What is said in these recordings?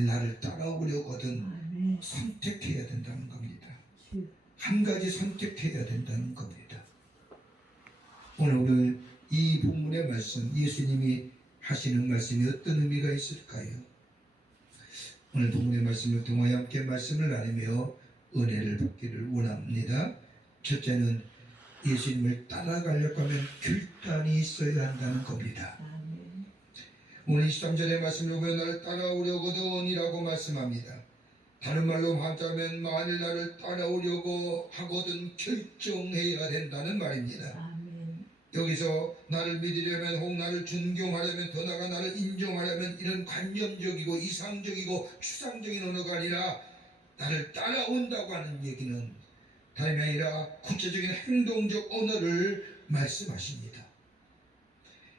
나를 따라오려거든 선택해야 된다는 겁니다. 한 가지 선택해야 된다는 겁니다. 오늘 이 본문의 말씀, 예수님이 하시는 말씀이 어떤 의미가 있을까요? 오늘 본문의 말씀을 통하여 함께 말씀을 나누며 은혜를 받기를 원합니다. 첫째는 예수님을 따라가려고 하면 결단이 있어야 한다는 겁니다. 오늘 23절의 말씀을 보면 나를 따라오려거든 이라고 말씀합니다. 다른 말로 하자면 만일 나를 따라오려고 하거든 결정해야 된다는 말입니다. 여기서 나를 믿으려면, 혹 나를 존경하려면, 더 나아가 나를 인정하려면 이런 관념적이고 이상적이고 추상적인 언어가 아니라 나를 따라온다고 하는 얘기는 다름이 아니라 구체적인 행동적 언어를 말씀하십니다.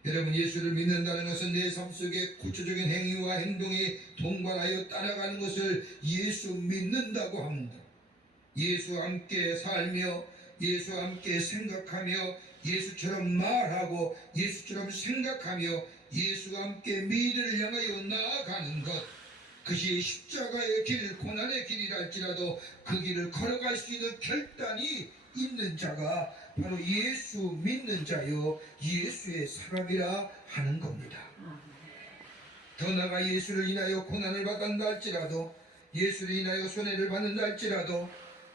여러분, 예수를 믿는다는 것은 내 삶 속에 구체적인 행위와 행동이 동반하여 따라가는 것을 예수 믿는다고 합니다. 예수와 함께 살며 예수와 함께 생각하며 예수처럼 말하고 예수처럼 생각하며 예수와 함께 미래를 향하여 나아가는 것, 그것이 십자가의 길, 고난의 길이랄지라도 그 길을 걸어갈 수 있는 결단이 있는 자가 바로 예수 믿는 자요 예수의 사람이라 하는 겁니다. 더 나아가 예수를 인하여 고난을 받는다 할지라도, 예수를 인하여 손해를 받는다 할지라도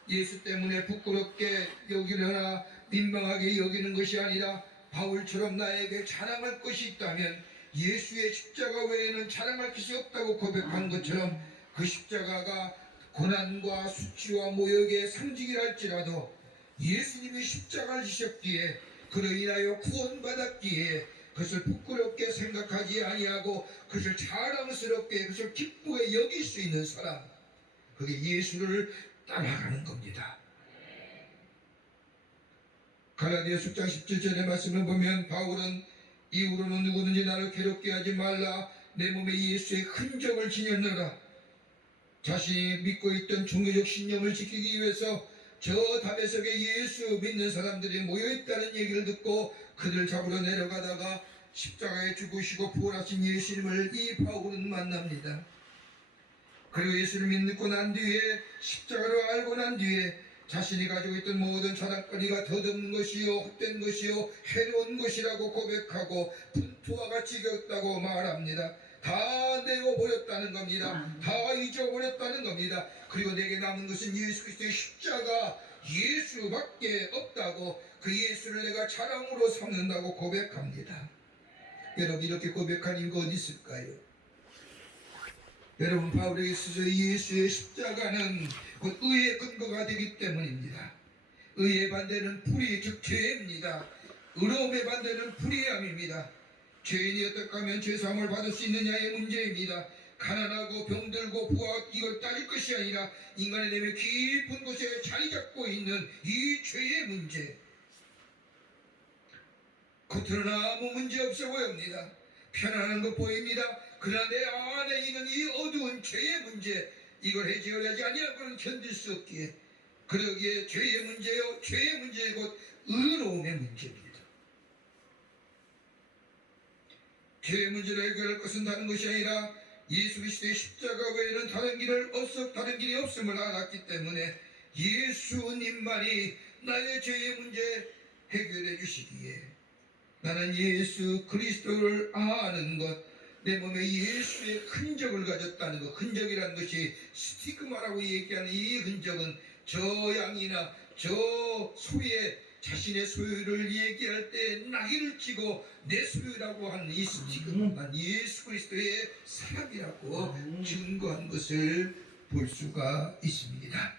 예수 때문에 부끄럽게 여기거나 민망하게 여기는 것이 아니라 바울처럼 나에게 자랑할 것이 있다면 예수의 십자가 외에는 자랑할 것이 없다고 고백한 것처럼 그 십자가가 고난과 수치와 모욕의 상징이랄지라도 예수님이 십자가를 지셨기에 그로 인하여 구원받았기에 그것을 부끄럽게 생각하지 아니하고 그것을 자랑스럽게 그것을 기쁘게 여길 수 있는 사람, 그게 예수를 따라가는 겁니다. 갈라디아서 6장 17절의 말씀을 보면 바울은 이후로는 누구든지 나를 괴롭게 하지 말라, 내 몸에 예수의 흔적을 지녔노라. 자신이 믿고 있던 종교적 신념을 지키기 위해서 저 담에석에 예수 믿는 사람들이 모여있다는 얘기를 듣고 그들 잡으러 내려가다가 십자가에 죽으시고 부활하신 예수님을 이 바울은 만납니다. 그리고 예수를 믿고 난 뒤에, 십자가를 알고 난 뒤에 자신이 가지고 있던 모든 자랑거리가 더듬는 것이요 헛된 것이요 해로운 것이라고 고백하고 분투와 같이 겪다고 말합니다. 다 내어버렸다는 겁니다. 다 잊어버렸다는 겁니다. 그리고 내게 남은 것은 예수 그리스도의 십자가, 예수밖에 없다고, 그 예수를 내가 자랑으로 삼는다고 고백합니다. 여러분, 이렇게 고백한 이유가 어디 있을까요? 여러분, 바울에게 있어서 예수의 십자가는 곧 의의 근거가 되기 때문입니다. 의의 반대는 불의, 즉 죄입니다. 의로움의 반대는 불의함입니다. 죄인이 어떻게 하면 죄사함을 받을 수 있느냐의 문제입니다. 가난하고 병들고 부하, 이걸 따질 것이 아니라 인간의 내면 깊은 곳에 자리 잡고 있는 이 죄의 문제, 겉으로는 아무 문제 없어 보입니다. 편안한 것 보입니다. 그러나 내 안에 있는 이 어두운 죄의 문제, 이걸 해결하지 아니하고는 견딜 수 없기에, 그러기에 죄의 문제요, 죄의 문제 곧 의로움의 문제입니다. 죄의 문제를 해결할 것은 다른 것이 아니라 예수 그리스도의 십자가 외에는 다른 길이 없음을 알았기 때문에 예수님만이 나의 죄의 문제 해결해 주시기에, 나는 예수 그리스도를 아는 것, 내 몸에 예수의 흔적을 가졌다는 것, 흔적이라는 것이 스티그마라고 얘기하는 이 흔적은 저 양이나 저 소의 자신의 소유를 얘기할 때 나귀를 치고 내 소유라고 하는 이 스티그마, 난 예수 그리스도의 사람이라고 증거한 것을 볼 수가 있습니다.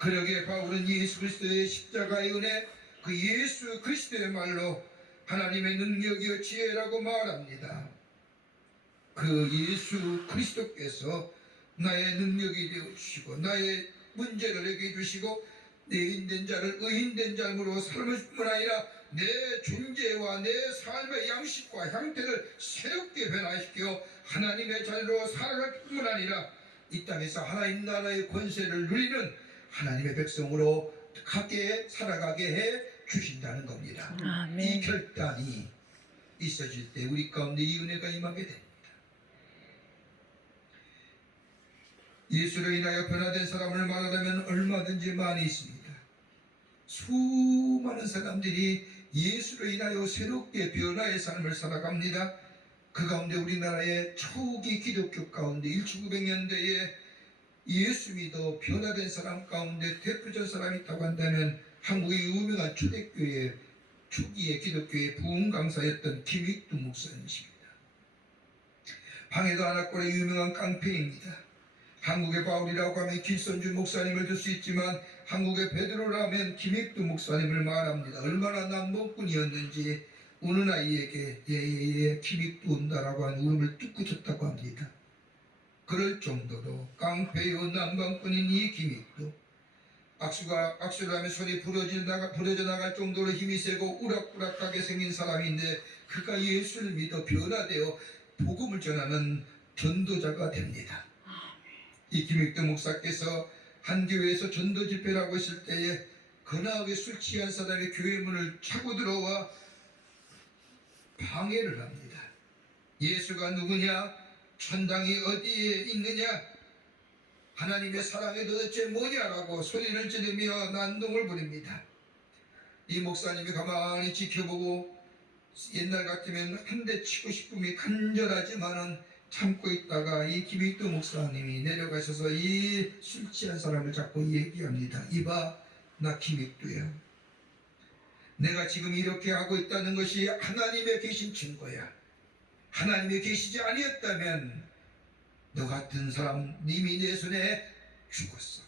그러기에 바울은 예수 그리스도의 십자가의 은혜, 그 예수 그리스도의 말로 하나님의 능력이요 지혜라고 말합니다. 그 예수 그리스도께서 나의 능력이 되어주시고 나의 문제를 해결해 주시고 내 인된 자를 의인된 자로 삶을 뿐 아니라 내 존재와 내 삶의 양식과 형태를 새롭게 변화시켜 하나님의 자녀로 살아갈 뿐 아니라 이 땅에서 하나님 나라의 권세를 누리는 하나님의 백성으로 가게 살아가게 해 주신다는 겁니다. 아멘. 이 결단이 있어질 때 우리 가운데 이 은혜가 임하게 됩니다. 예수로 인하여 변화된 사람을 말하자면 얼마든지 많이 있습니다. 수많은 사람들이 예수로 인하여 새롭게 변화의 삶을 살아갑니다. 그 가운데 우리나라의 초기 기독교 가운데 1900년대에 예수 믿어 변화된 사람 가운데 대표적 사람이 있다고 한다면 한국의 유명한 초대교회 초기의 기독교의 부흥 강사였던 김익두 목사님이십니다. 방해도 하나꼴의 유명한 깡패입니다. 한국의 바울이라고 하면 길선주 목사님을 들 수 있지만 한국의 베드로라면 김익두 목사님을 말합니다. 얼마나 남봉꾼이었는지 우는 아이에게 예예예 김익두 온다라고 하는 울음을 뚝 줬다고 합니다. 그럴 정도로 깡패요 남방꾼인 이 김익두, 악수를 하면 손이 부러져 나갈 정도로 힘이 세고 우락부락하게 생긴 사람인데 그가 예수를 믿어 변화되어 복음을 전하는 전도자가 됩니다. 이 김익두 목사께서 한 교회에서 전도 집회를 하고 있을 때에 거나하게 술 취한 사람이 교회 문을 차고 들어와 방해를 합니다. 예수가 누구냐? 천당이 어디에 있느냐? 하나님의 사랑이 도대체 뭐냐라고 소리를 지르며 난동을 부립니다. 이 목사님이 가만히 지켜보고 옛날 같으면 한 대 치고 싶음이 간절하지만은 참고 있다가 이 김익두 목사님이 내려가셔서 이 술 취한 사람을 잡고 얘기합니다. 이봐, 나 김익두야. 내가 지금 이렇게 하고 있다는 것이 하나님의 계신 증거야. 하나님이 계시지 아니었다면 너 같은 사람 이미 내 손에 죽었어.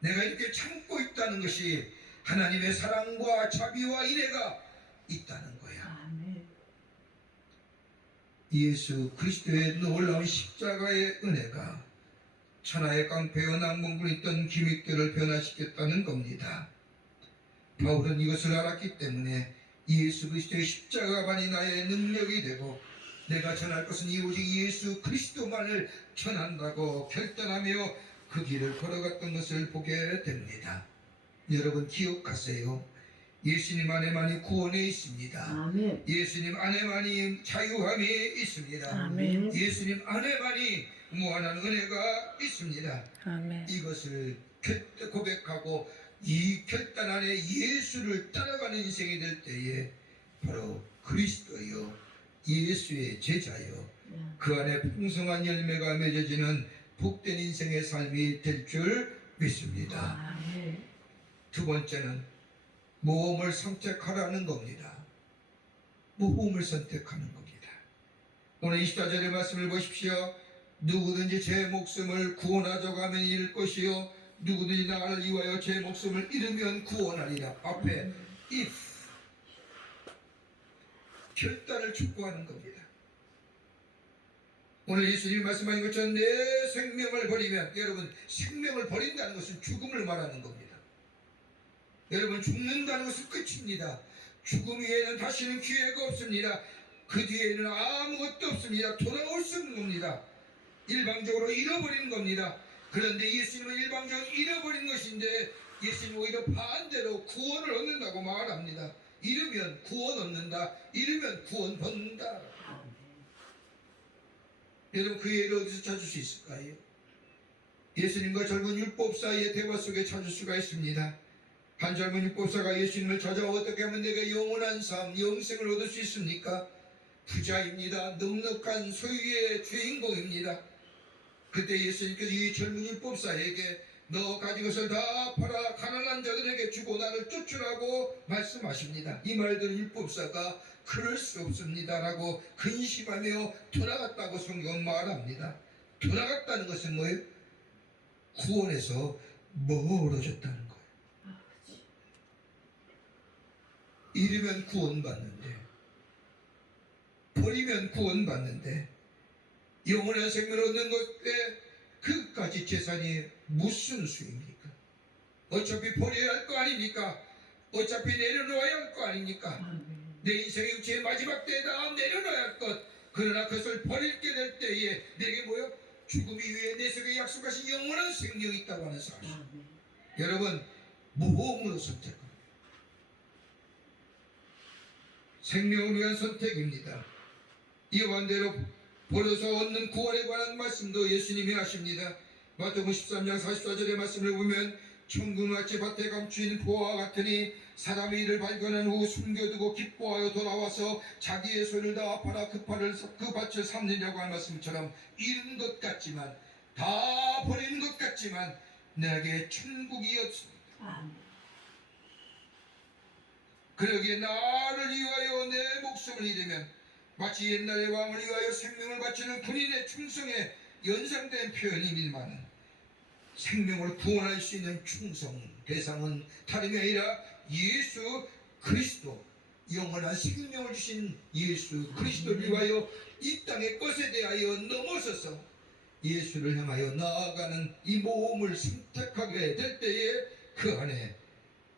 내가 이렇게 참고 있다는 것이 하나님의 사랑과 자비와 인애가 있다는 거야. 예수 그리스도의 놀라운 십자가의 은혜가 천하의 깡패와 낭봉꾼 있던 김익두를 변화시켰다는 겁니다. 바울은 이것을 알았기 때문에 예수 그리스도의 십자가만이 나의 능력이 되고 내가 전할 것은 오직 예수 그리스도만을 전한다고 결단하며 그 길을 걸어갔던 것을 보게 됩니다. 여러분 기억하세요. 예수님 안에만이 구원이 있습니다. 아멘. 예수님 안에만이 자유함이 있습니다. 아멘. 예수님 안에만이 무한한 은혜가 있습니다. 아멘. 이것을 고백하고 이 결단 안에 예수를 따라가는 인생이 될 때에 바로 그리스도요 예수의 제자요 그 안에 풍성한 열매가 맺어지는 복된 인생의 삶이 될 줄 믿습니다. 두 번째는 모험을 선택하라는 겁니다. 모험을 선택하는 겁니다. 오늘 24절의 말씀을 보십시오. 누구든지 제 목숨을 구원하자고 하면 잃을 것이요 누구든지 나를 위하여 제 목숨을 잃으면 구원하리라. 앞에 if 결단을 촉구하는 겁니다. 오늘 예수님이 말씀하신 것처럼 내 생명을 버리면, 여러분 생명을 버린다는 것은 죽음을 말하는 겁니다. 여러분 죽는다는 것은 끝입니다. 죽음 위에는 다시는 기회가 없습니다. 그 뒤에는 아무것도 없습니다. 돌아올 수 없는 겁니다. 일방적으로 잃어버리는 겁니다. 그런데 예수님은 일방적으로 잃어버린 것인데 예수님은 오히려 반대로 구원을 얻는다고 말합니다. 잃으면 구원 얻는다. 잃으면 구원 받는다. 여러분 그 예를 어디서 찾을 수 있을까요? 예수님과 젊은 율법사의 대화 속에 찾을 수가 있습니다. 한 젊은 율법사가 예수님을 찾아와 어떻게 하면 내가 영원한 삶, 영생을 얻을 수 있습니까? 부자입니다. 넉넉한 소유의 주인공입니다. 그때 예수님께서 이 젊은 율법사에게 너 가진 것을 다 팔아 가난한 자들에게 주고 나를 쫓으라고 말씀하십니다. 이 말 들은 율법사가 그럴 수 없습니다 라고 근심하며 돌아갔다고 성경은 말합니다. 돌아갔다는 것은 뭐예요? 구원에서 멀어졌다는 거예요. 잃으면 구원받는데 버리면 구원받는데 영원한 생명을 얻는 것에 그까지 재산이 무슨 수입니까? 어차피 버려야 할 거 아닙니까? 어차피 내려놓아야 할 거 아닙니까? 내 인생의 제 마지막 때에 다 내려놔야 할 것. 그러나 그것을 버릴게 될 때에 내게 뭐요? 죽음 이후에 내 속에 약속하신 영원한 생명이 있다고 하는 사실. 여러분 모험으로 선택합니다. 생명을 위한 선택입니다. 이와 반대로 벌어서 얻는 구원에 관한 말씀도 예수님이 하십니다. 마태복음 13장 44절의 말씀을 보면 천국같이 밭에 감추인 보화와 같으니 사람이 이를 발견한 후 숨겨두고 기뻐하여 돌아와서 자기의 손을 다 팔아 그 밭을 삼느냐고 한 말씀처럼 잃은 것 같지만, 다 버리는 것 같지만 내게 천국이었습니다. 그러기에 나를 위하여 내 목숨을 잃으면 마치 옛날의 왕을 위하여 생명을 바치는 군인의 충성에 연상된 표현이니만, 생명을 구원할 수 있는 충성 대상은 다름이 아니라 예수 그리스도, 영원한 생명을 주신 예수 그리스도를 위하여 이 땅의 것에 대하여 넘어서서 예수를 향하여 나아가는 이 모험을 선택하게 될 때에 그 안에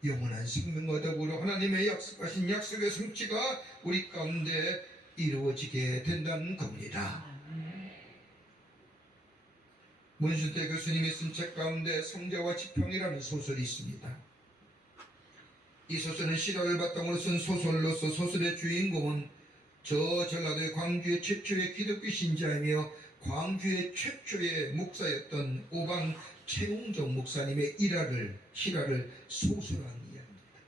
영원한 생명과 더불어 하나님의 약속하신 약속의 성취가 우리 가운데 이루어지게 된다는 겁니다. 문순태 교수님이 쓴 책 가운데 성자와 지팡이라는 소설이 있습니다. 이 소설은 실화를 바탕으로 쓴 소설로서 소설의 주인공은 저 전라도의 광주의 최초의 기독교 신자이며 광주의 최초의 목사였던 오방 최웅정 목사님의 실화를 소설한 이야기입니다.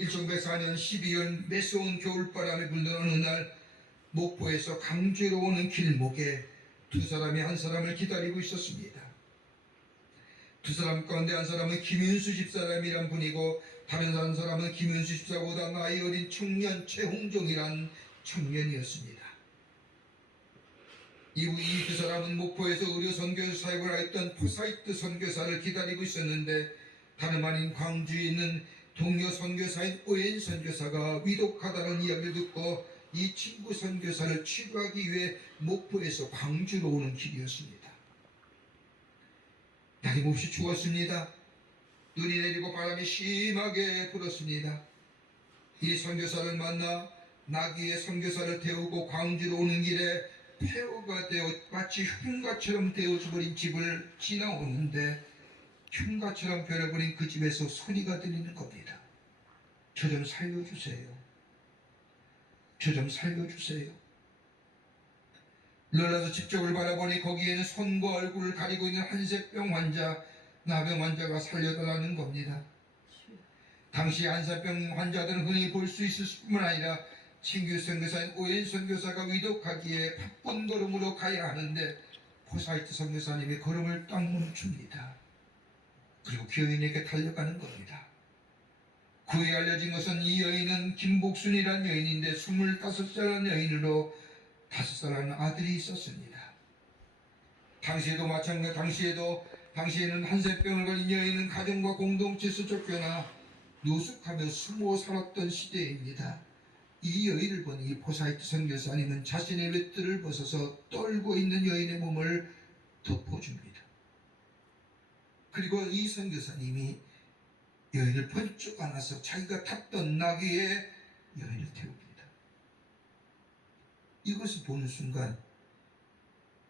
1904년 12월 매서운 겨울바람이 불던 어느 날, 목포에서 강주로 오는 길목에 두 사람이 한 사람을 기다리고 있었습니다. 두 사람 가운데 한 사람은 김윤수 집사람이란 분이고, 다른 한 사람은 김윤수 집사보다 나이 어린 청년 최홍종이란 청년이었습니다. 이후 이 두 사람은 목포에서 의료 선교 사역을 하였던 포사이트 선교사를 기다리고 있었는데, 다름 아닌 광주에 있는 동료 선교사인 오엔 선교사가 위독하다는 이야기를 듣고 이 친구 선교사를 치료하기 위해 목포에서 광주로 오는 길이었습니다. 나림없이 추웠습니다. 눈이 내리고 바람이 심하게 불었습니다. 이 선교사를 만나 나귀의 선교사를 태우고 광주로 오는 길에 폐허가 되어 마치 흉가처럼 되어버린 집을 지나오는데, 흉가처럼 변해버린 그 집에서 소리가 들리는 겁니다. 저 좀 살려주세요. 저 좀 살려주세요. 놀라서 집 쪽을 바라보니 거기에는 손과 얼굴을 가리고 있는 한센병 환자, 나병 환자가 살려달라는 겁니다. 당시 한센병 환자들은 흔히 볼 수 있을 뿐만 아니라 친구 선교사인 오엔 선교사가 위독하기에 바쁜 걸음으로 가야 하는데, 포사이트 선교사님이 걸음을 딱 멈춥니다. 그리고 그 여인에게 달려가는 겁니다. 그 후에 알려진 것은 이 여인은 김복순이라는 여인인데 25살의 여인으로 5살의 아들이 있었습니다. 당시에도 마찬가지, 당시에는 한센병을 걸린 여인은 가정과 공동체에서 쫓겨나 노숙하며 숨어 살았던 시대입니다. 이 여인을 본 이 포사이트 선교사님은 자신의 외투를 벗어서 떨고 있는 여인의 몸을 덮어줍니다. 그리고 이 선교사님이 여인을 번쩍 안아서 자기가 탔던 나귀에 여인을 태웁니다. 이것을 보는 순간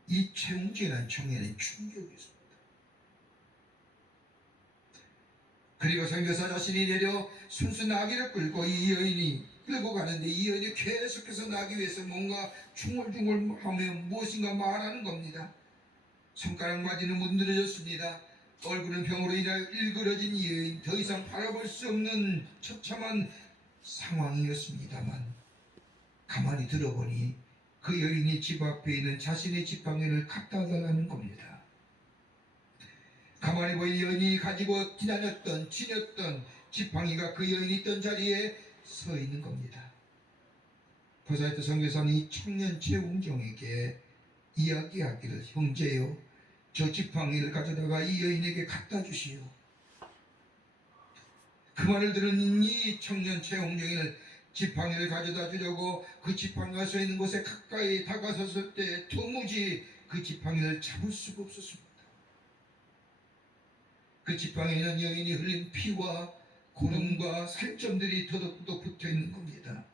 이 최웅재라는 청년의 충격이었습니다. 그리고 선교사 자신이 내려 순수 나귀를 끌고 이 여인이 끌고 가는데, 이 여인이 계속해서 나귀 위에서 뭔가 중얼중얼하며 무엇인가 말하는 겁니다. 손가락 마디는 문드러졌습니다. 얼굴은 병으로 인하여 일그러진 이 여인, 더 이상 바라볼 수 없는 처참한 상황이었습니다만, 가만히 들어보니 그 여인이 집 앞에 있는 자신의 지팡이를 갖다 달라는 겁니다. 가만히 보니 여인이 가지고 지녔던 지팡이가 그 여인이 있던 자리에 서 있는 겁니다. 포사이트 선교사는 이 청년 최웅정에게 이야기하기를, 형제요, 저 지팡이를 가져다가 이 여인에게 갖다 주시오. 그 말을 들은 이 청년 최홍정이는 지팡이를 가져다 주려고 그 지팡이가 서 있는 곳에 가까이 다가섰을 때 도무지 그 지팡이를 잡을 수가 없었습니다. 그 지팡이에는 여인이 흘린 피와 고름과 살점들이 더덕더덕 붙어 있는 겁니다.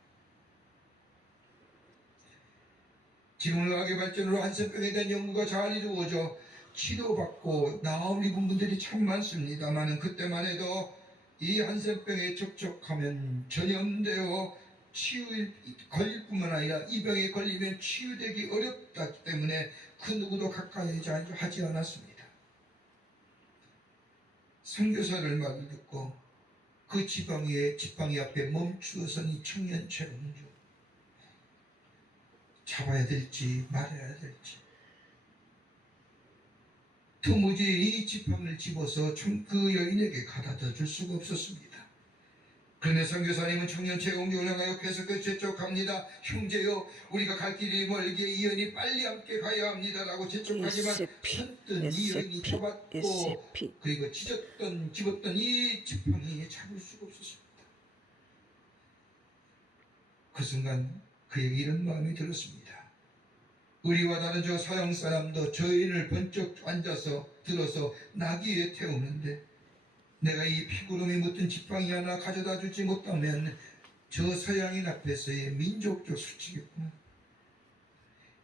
지금은 의학의 발전으로 한센병에 대한 연구가 잘 이루어져 치료받고 나음 입은 분들이 참 많습니다만, 그때만 해도 이 한센병에 접촉하면 전염되어 걸릴 뿐만 아니라 이 병에 걸리면 치유되기 어렵다 때문에 그 누구도 가까이 하지 않았습니다. 선교사를 말을 듣고 그 지팡이 앞에 멈추어선 이 청년 최홍주, 잡아야 될지 말아야 될지 도무지 이 지팡이를 집어서 그 여인에게 갖다 줄 수가 없었습니다. 그런데 선교사님은 청년 최홍주를 향하여 계속해서 재촉합니다. 형제여, 우리가 갈 길이 멀기에 이 여인이 빨리 함께 가야 합니다라고 재촉하지만 선뜻 이 여인이 잡았고 그리고 집었던 이 지팡이에 잡을 수가 없었습니다. 그 순간 그에게 이런 마음이 들었습니다. 우리와 다른 저 서양 사람도 저 여인을 번쩍 들어서 나귀에 태우는데 내가 이 피구름이 묻은 지팡이 하나 가져다 주지 못하면 저 서양인 앞에서의 민족적 수치겠구나.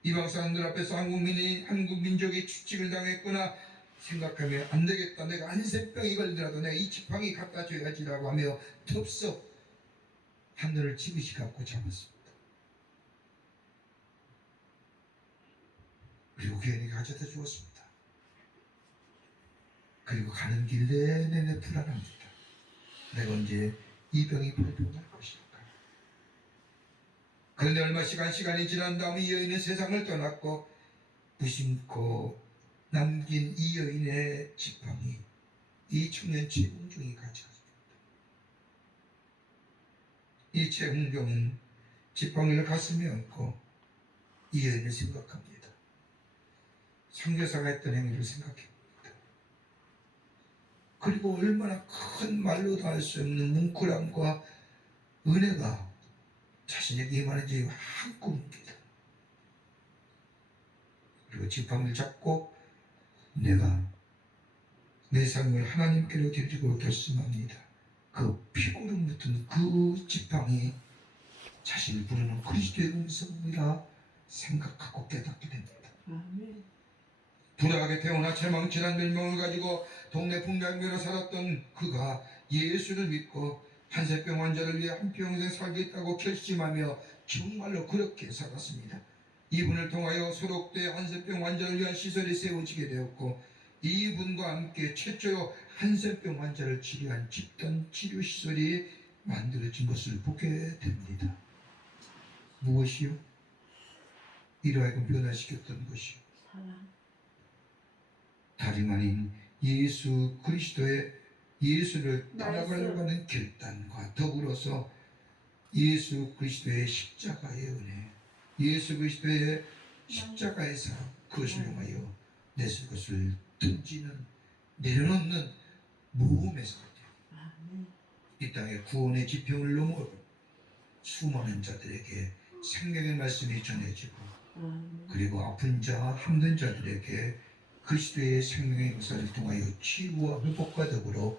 이방 사람들 앞에서 한국 민족이 추측을 당했구나 생각하며 안 되겠다. 내가 안세병이 걸리더라도 내가 이 지팡이 갖다 줘야지라고 하며 덥석 하늘을 지그시 갖고 잡았습니다. 그리고 그 여인에게 가져다 주었습니다. 그리고 가는 길 내내 불안합니다. 내가 언제 이 병이 발병할 것일까? 그런데 얼마 시간이 지난 다음 이 여인은 세상을 떠났고 무심코 남긴 이 여인의 지팡이, 이 청년 최홍종이 가져갔습니다. 이 최홍종은 지팡이를 가슴에 안고 이 여인을 생각합니다. 선교사가 했던 행위를 생각합니다. 그리고 얼마나 큰 말로도 할 수 없는 뭉클함과 은혜가 자신에게 임하는지 한껏입니다. 그리고 지팡이를 잡고 내가 내 삶을 하나님께로 드리고 결심합니다. 그 피고름 붙은 그 지팡이 자신을 부르는 그리스도의 음성이라 생각하고 깨닫게 됩니다. 아멘. 불행하게 태어나 채망치한 멸망을 가지고 동네 풍량교로 살았던 그가 예수를 믿고 한세병 환자를 위해 한평생 살겠다고 결심하며 정말로 그렇게 살았습니다. 이분을 통하여 소록대 한세병 환자를 위한 시설이 세워지게 되었고 이분과 함께 최초로 한세병 환자를 치료한 집단 치료시설이 만들어진 것을 보게 됩니다. 무엇이요? 이로 하여금 변화시켰던 것이요. 다름 아닌 예수 그리스도의 예수를 따라가려고 하는 결단과 더불어서 예수 그리스도의 십자가의 은혜, 예수 그리스도의 십자가의 사랑, 그것을 통하여 내 것을 던지는, 내려놓는 모험에서 이 땅의 구원의 지평을 넘어 수많은 자들에게 생명의 말씀이 전해지고 그리고 아픈 자, 힘든 자들에게 그리스도의 생명의 역사를 통하여 치유와 회복과 더불어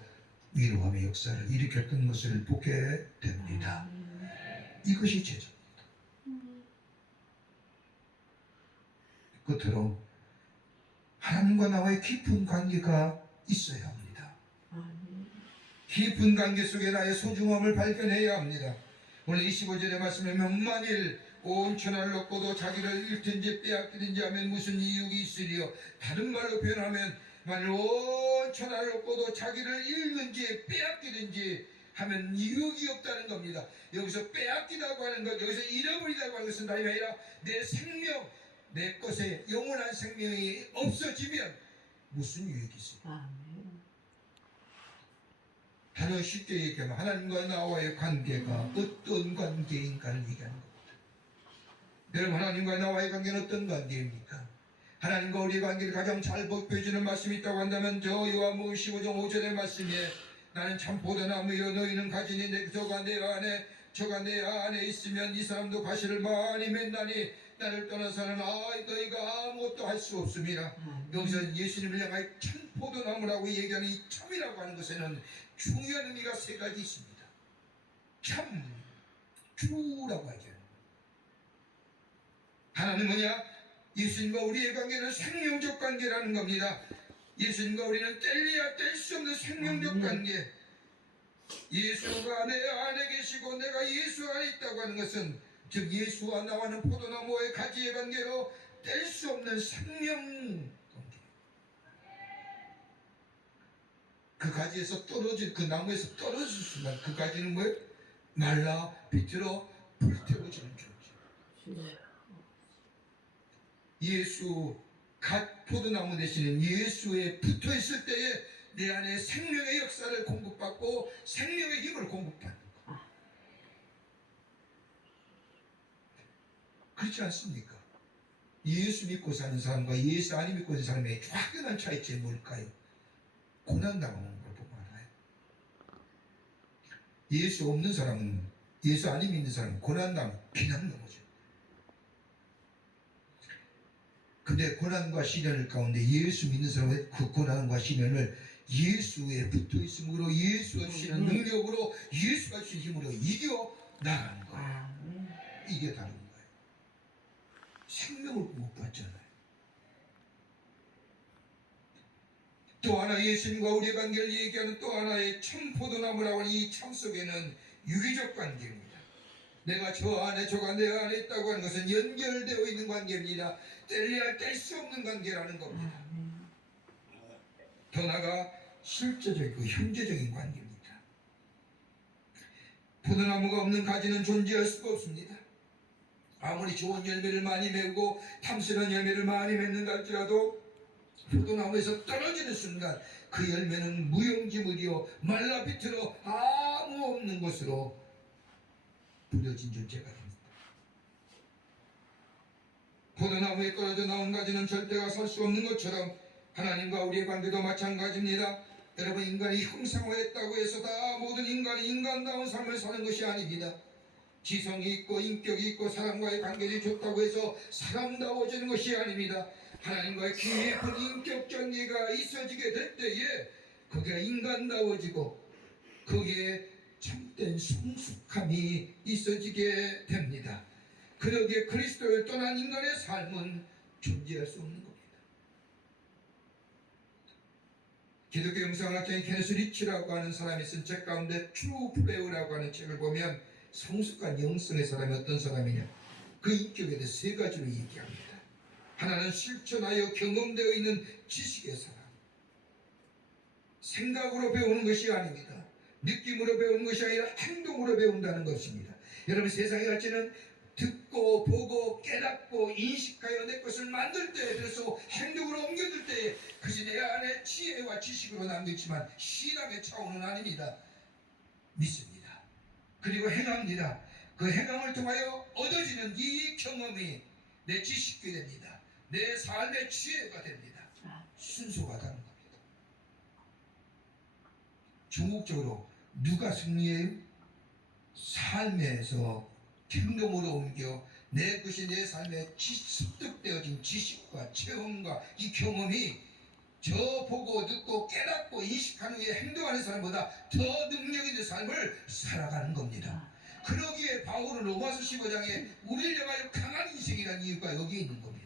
위로함의 역사를 일으켰던 것을 보게 됩니다. 이것이 제자입니다. 끝으로 하나님과 나와의 깊은 관계가 있어야 합니다. 깊은 관계 속에 나의 소중함을 발견해야 합니다. 오늘 25절의 말씀에 보면 만일 온 천하를 얻고도 자기를 잃든지 빼앗기든지 하면 무슨 이익이 있으리요. 다른 말로 표현하면 만일 온 천하를 얻고도 자기를 잃든지 빼앗기든지 하면 이익이 없다는 겁니다. 여기서 빼앗기다고 하는 것, 여기서 잃어버리다고 하는 것은 다름이 아니라 내 생명, 내 것에 영원한 생명이 없어지면 무슨 유익이 있습니까? 다른 쉽게 얘기하면 하나님과 나와의 관계가 어떤 관계인가를 얘기하는 겁니다. 여러분, 하나님과 나와의 관계는 어떤 관계입니까? 하나님과 우리의 관계를 가장 잘 보여주는 말씀이 있다고 한다면 저 요한복음 15장 5절의 말씀에 나는 참 포도나무여 너희는 가지니 저가 내 안에 있으면 이 사람도 가시를 많이 맺나니 나를 떠나서는 너희가 아무것도 할 수 없습니다. 여기서 예수님을 향하여 참 포도나무라고 얘기하는 이 참이라고 하는 것에는 중요한 의미가 세 가지 있습니다. 참, tru라고 하죠. 하나는 뭐냐? 예수님과 우리의 관계는 생명적 관계라는 겁니다. 예수님과 우리는 뗄래야 뗄 수 없는 생명적 관계. 예수가 내 안에 계시고 내가 예수 안에 있다고 하는 것은 즉 예수와 나와는 포도나무의 가지의 관계로 뗄 수 없는 생명 관계. 그 가지에서 떨어질 그 나무에서 떨어질 순간 그 가지는 뭐예요? 말라 비틀어 불태워지는 존재. 예수 포도나무 대신에 예수에 붙어있을 때에 내 안에 생명의 역사를 공급받고 생명의 힘을 공급받는 거. 그렇지 않습니까? 예수 믿고 사는 사람과 예수 안 믿고 사는 사람의 확연한 차이점이 뭘까요? 고난당하는 걸 보면 알아요. 예수 없는 사람은, 예수 안 믿는 사람은 고난당 그냥 넘어져요. 근데 고난과 시련을 가운데 예수 믿는 사람은 그 고난과 시련을 예수에 붙어 있음으로 예수가 주시는 능력으로 예수가 주신 힘으로 이겨 나가는 거예요. 이게 다른 거예요. 생명을 못 받잖아요. 또 하나 예수님과 우리의 관계를 얘기하는 또 하나의 참포도나무라고 하는 이 참 속에는 유기적 관계입니다. 내가 저 안에 저가 내 안에 있다고 하는 것은 연결되어 있는 관계입니다. 뗄래야 뗄 수 없는 관계라는 겁니다. 더 나아가 실제적이고 현재적인 관계입니다. 포도나무가 없는 가지는 존재할 수가 없습니다. 아무리 좋은 열매를 많이 맺고 탐스러운 열매를 많이 맺는다 할지라도 포도나무에서 떨어지는 순간 그 열매는 무용지물이요 말라 비틀어 아무 없는 것으로 부려진 존재가 됩니다. 포도나무에 떨어져 나온 가지는 절대가 살 수 없는 것처럼 하나님과 우리의 관계도 마찬가지입니다. 여러분, 인간이 형상화했다고 해서 다 모든 인간이 인간다운 삶을 사는 것이 아닙니다. 지성이 있고 인격이 있고 사람과의 관계가 좋다고 해서 사람다워지는 것이 아닙니다. 하나님과의 깊은 인격 관계가 있어지게 될 때에 거기가 인간다워지고 거기에 참된 성숙함이 있어지게 됩니다. 그러기에 그리스도를 떠난 인간의 삶은 존재할 수 없는 겁니다. 기독교 영상학자인 케네스 리치라고 하는 사람이 쓴 책 가운데 트루 플레이라고 하는 책을 보면 성숙한 영성의 사람이 어떤 사람이냐, 그 인격에 대해 세 가지로 얘기합니다. 하나는 실천하여 경험되어 있는 지식의 사람, 생각으로 배우는 것이 아닙니다. 느낌으로 배우는 것이 아니라 행동으로 배운다는 것입니다. 여러분, 세상의 가치는 듣고 보고 깨닫고 인식하여 내 것을 만들 때, 그래서 행동으로 옮겨들 때 그것이 내 안에 지혜와 지식으로 남겠지만 신앙의 차원은 아닙니다. 믿습니다. 그리고 행합니다. 그 행함을 통하여 얻어지는 이 경험이 내 지식이 됩니다. 내 삶의 지혜가 됩니다. 순서가 다른 겁니다. 궁극적으로 누가 승리해요? 삶에서 행동으로 옮겨 내 것이 내 삶에 습득되어진 지식과 체험과 이 경험이 저 보고 듣고 깨닫고 인식하는 후에 행동하는 사람보다 더 능력 있는 삶을 살아가는 겁니다. 그러기에 바울은 로마서 15장에 우리를 향하여 강한 인생이라는 이유가 여기에 있는 겁니다.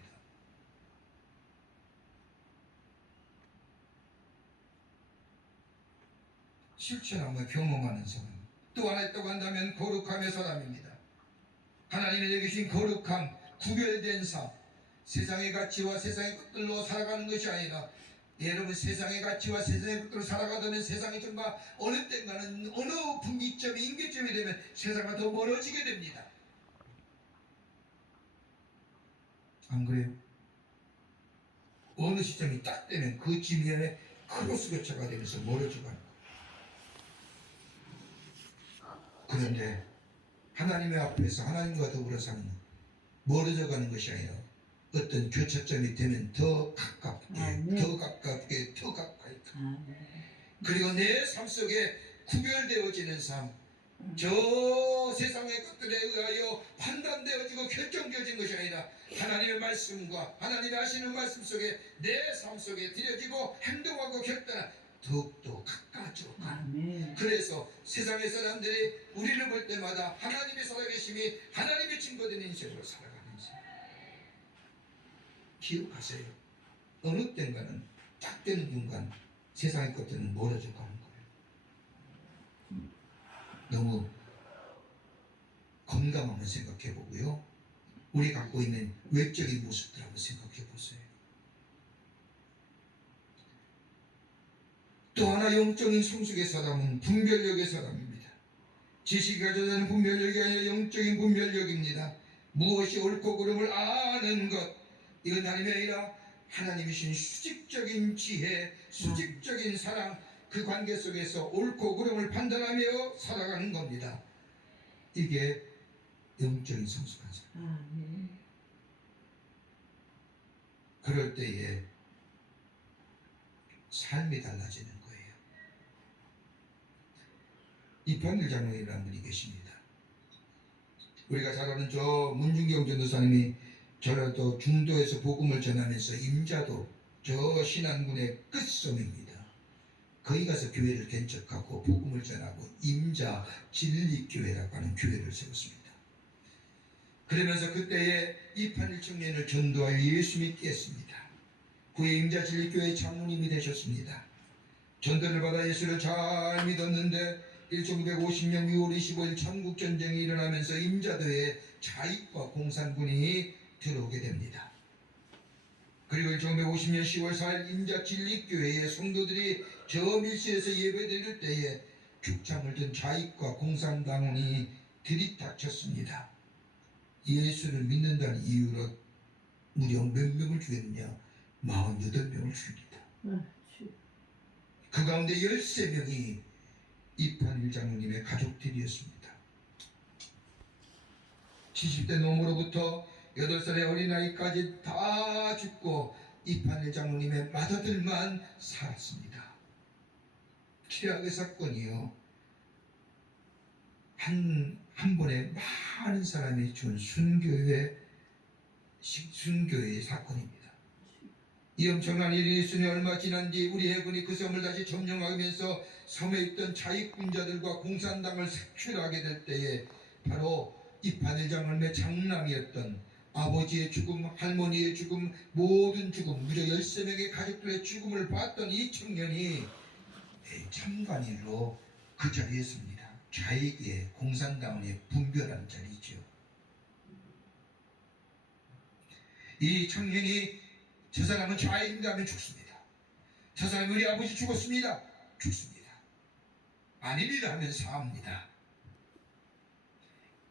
실천하며 경험하는 사람, 또 하나 있다고 한다면 거룩함의 사람입니다. 하나님이 내게 주신 거룩함, 구별된 삶, 세상의 가치와 세상의 것들로 살아가는 것이 아니라, 여러분, 세상의 가치와 세상의 것들로 살아가다면 세상이 정말 어느 때인가는 어느 분기점이 임계점이 되면 세상과 더 멀어지게 됩니다. 안 그래요? 어느 시점이 딱 되면 그 지면에 크로스 교차가 되면서 멀어지고 하는 거예요. 그런데 하나님의 앞에서 하나님과 더불어 사는, 멀어져 가는 것이 아니라 어떤 교차점이 되면 더 가깝게, 더 가깝게, 더 가까이. 그리고 내 삶 속에 구별되어지는 삶, 저 세상의 것들에 의하여 판단되어지고 결정되어진 것이 아니라 하나님의 말씀과 하나님이 하시는 말씀 속에 내 삶 속에 들여지고 행동하고 결단한 더욱더 가까워져 가는. 그래서 세상의 사람들이 우리를 볼 때마다 하나님의 살아계심이 하나님의 증거되는 인생으로 살아가는 인생. 기억하세요. 어느 때인가는 딱 되는 순간 세상의 것들은 멀어져 가는 거예요. 너무 건강함을 생각해 보고요. 우리 갖고 있는 외적인 모습들 한번 생각해 보세요. 또 하나 영적인 성숙의 사람은 분별력의 사람입니다. 지식이 가져다는 분별력이 아니라 영적인 분별력입니다. 무엇이 옳고 그름을 아는 것, 이건 다름이 아니라 하나님이 주신 수직적인 지혜, 수직적인 사랑, 그 관계 속에서 옳고 그름을 판단하며 살아가는 겁니다. 이게 영적인 성숙한 사람. 그럴 때에 삶이 달라지는 거예요. 이판일 장로이라는 분이 계십니다. 우리가 잘 아는 저 문중경 전도사님이 저는 또 중도에서 복음을 전하면서 임자도 저 신안군의 끝섬입니다. 거기 가서 교회를 개척하고 복음을 전하고 임자 진리교회라고 하는 교회를 세웠습니다. 그러면서 그때에 이판일 청년을 전도하여 예수 믿게 했습니다. 그의 임자 진리교회 장로님이 되셨습니다. 전도를 받아 예수를 잘 믿었는데 1950년 6월 25일 천국전쟁이 일어나면서 임자도에 자익과 공산군이 들어오게 됩니다. 그리고 1950년 10월 4일 임자 진리교회의 성도들이 저 밀실에서 예배드릴 때에 죽창을 든 자익과 공산당원이 들이닥쳤습니다. 예수를 믿는다는 이유로 무려 몇 명을 죽였느냐? 48명을 죽입니다. 그 가운데 13명이 이판일 장로님의 가족들이었습니다. 70대 노모로부터 8살의 어린아이까지 다 죽고 이판일 장로님의 맏아들만 살았습니다. 최악의 사건이요. 한 번에 많은 사람이 죽은 순교의 사건입니다. 이 엄청난 일이 있으니 얼마 지난 뒤 우리 해군이 그 섬을 다시 점령하면서 섬에 있던 자익군자들과 공산당을 색출하게 될 때에 바로 이판일 장로님의 장남이었던 아버지의 죽음, 할머니의 죽음, 모든 죽음, 무려 13명의 가족들의 죽음을 봤던 이 청년이 참관인으로 그 자리에 섭니다. 좌익의 공산당원의 분별하는 자리죠. 이 청년이 저 사람은 좌익인가 하면 죽습니다. 저 사람은 우리 아버지 죽었습니다. 죽습니다. 아닙니다 하면 사합니다.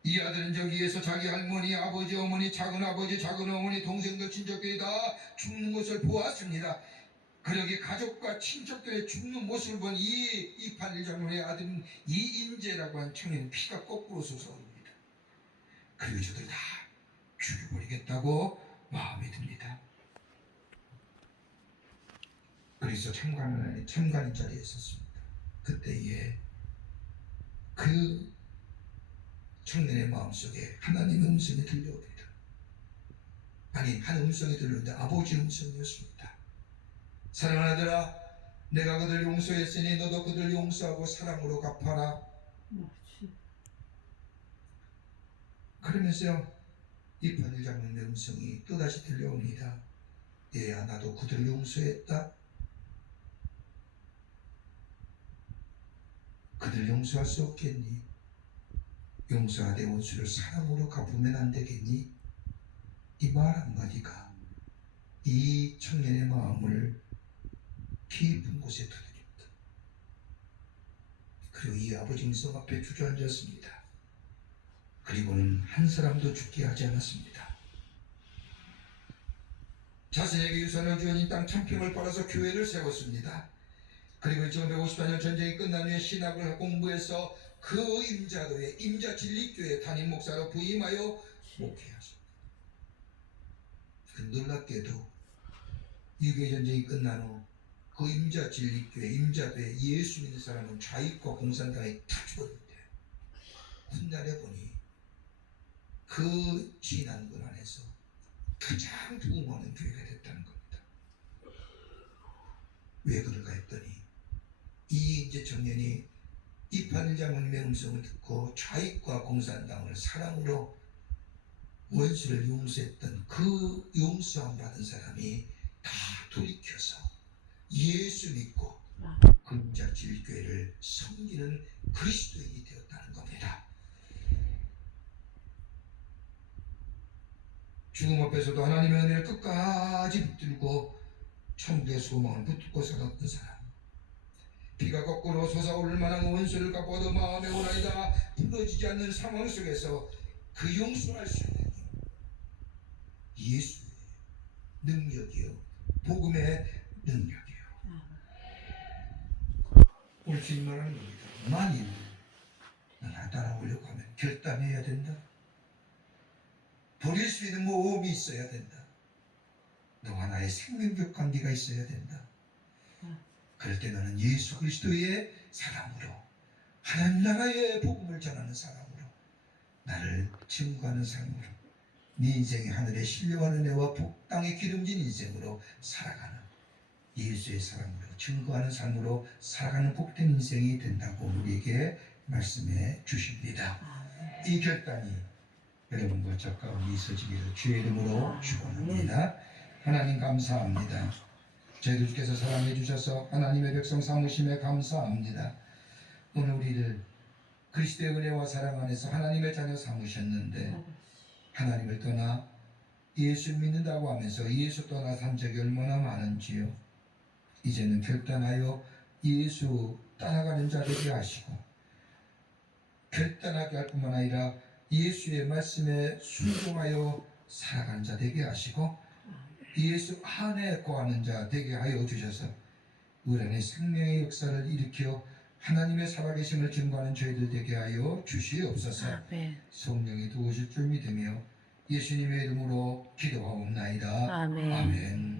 이 아들은 저기에서 자기 할머니, 아버지, 어머니, 작은아버지, 작은어머니, 동생들, 친척들이 다 죽는 것을 보았습니다. 그러기 가족과 친척들의 죽는 모습을 본 이판일 장로의 아들은 이인재라고 한 청년은 피가 거꾸로 솟아오릅니다. 그리고 저들 다 죽여버리겠다고 마음이 듭니다. 그래서 참관인 자리에 섰습니다. 그때에 그 청년의 마음속에 하나님의 음성이 들려옵니다. 아니, 한 음성이 들렸는데 아버지 음성이었습니다. 사랑하는 아들아, 내가 그들 용서했으니 너도 그들 용서하고 사랑으로 갚아라. 그러면서요, 이판일 장로님의 음성이 또다시 들려옵니다. 얘야, 나도 그들 용서했다. 그들 용서할 수 없겠니? 용서하되 원수를 사랑으로 갚으면 안 되겠니? 이 말 한마디가 이 청년의 마음을 깊은 곳에 두드립니다. 그리고 이 아버지 음성 앞에 주저앉았습니다. 그리고는 한 사람도 죽게 하지 않았습니다. 자신에게 유산을 주어진 땅 천평을 팔아서 교회를 세웠습니다. 그리고 1954년 전쟁이 끝난 후에 신학을 공부해서 그 임자도에 임자 진리교회 담임 목사로 부임하여 목회하십니다. 놀랍게도 6.25 전쟁이 끝난 후 그 임자 진리교회 임자도에 예수 믿는 사람은 좌익과 공산당이 다 죽었는데 훗날에 보니 그 신안군 안에서 가장 부흥하는 교회가 됐다는 겁니다. 왜 그럴까 했더니 이인재 청년이 이판일 장로님의 음성을 듣고 좌익과 공산당을 사랑으로 원수를 용서했던 그 용서함 받은 사람이 다 돌이켜서 예수 믿고 금자 진리교회를 섬기는 그리스도인이 되었다는 앞에서도 하나님의 은혜를 끝까지 붙들고 천국의 소망을 붙들고 살았던 사람, 비가 거꾸로 솟아오를 만한 원수를 갚아도 마음의 원한이다 풀어지지 않는 상황 속에서 그 용서할 수 있는 예수의 능력이요, 복음의 능력이요. 오늘 주님 말하는 겁니다. 만일 나 따라오려고 하면 결단해야 된다. 버릴 수 있는 모험이 있어야 된다. 너와 나의 생명적 관계가 있어야 된다. 그럴 때 너는 예수 그리스도의 사람으로, 하나님 나라의 복음을 전하는 사람으로, 나를 증거하는 삶으로, 네 인생의 하늘의 신령한 은혜와 복 땅에 기름진 인생으로 살아가는 예수의 사람으로 증거하는 삶으로 살아가는 복된 인생이 된다고 우리에게 말씀해 주십니다. 이 결단이 여러분과 저 가운데 있어지기를 주의 이름으로 축원합니다. 하나님 감사합니다. 저희들께서 사랑해 주셔서 하나님의 백성 삼으심에 감사합니다. 오늘 우리를 그리스도의 은혜와 사랑 안에서 하나님의 자녀 삼으셨는데 하나님을 떠나 예수 믿는다고 하면서 예수 떠나 산 적이 얼마나 많은지요. 이제는 결단하여 예수 따라가는 자 되게 하시고, 결단하게 할 뿐만 아니라 예수의 말씀에 순종하여 살아가는 자 되게 하시고, 예수 안에 거하는 자 되게 하여 주셔서 우리 안에 생명의 역사를 일으켜 하나님의 살아계심을 증거하는 저희들 되게 하여 주시옵소서. 성령이 도우실 줄 믿으며 예수님의 이름으로 기도하옵나이다. 아멘.